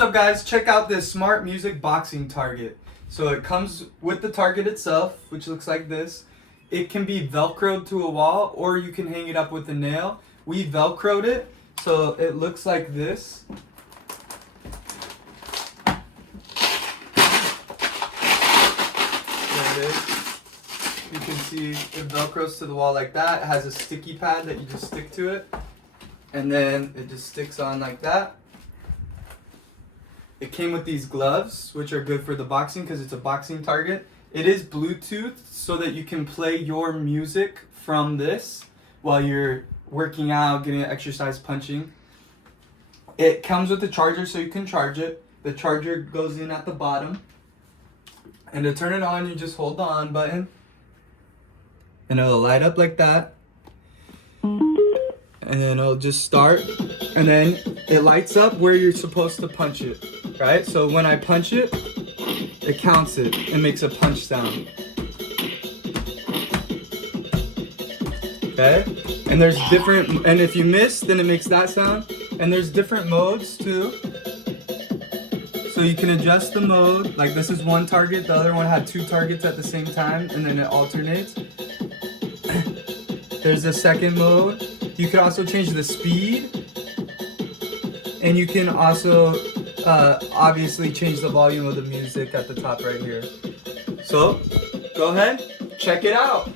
What's up, guys? Check out this Smart Music boxing target. So it comes with the target itself, which looks like this. It can be velcroed to a wall, or you can hang it up with a nail. We velcroed it, so it looks like this. There it is. You can see it velcros to the wall like that. It has a sticky pad that you just stick to it, and then it just sticks on like that. It came with these gloves, which are good for the boxing because it's a boxing target. It is Bluetooth, so that you can play your music from this while you're working out, getting exercise, punching. It comes with a charger, so you can charge it. The charger goes in at the bottom. And to turn it on, you just hold the on button. And it'll light up like that. And then it'll just start. And then it lights up where you're supposed to punch it. Right? So when I punch it, it counts it and makes a punch sound. Okay? And there's different, and if you miss, then it makes that sound. And there's different modes too. So you can adjust the mode. Like this is one target, the other one had two targets at the same time, and then it alternates. There's the second mode. You can also change the speed. And you can also obviously change the volume of the music at the top right here. So, go ahead, check it out.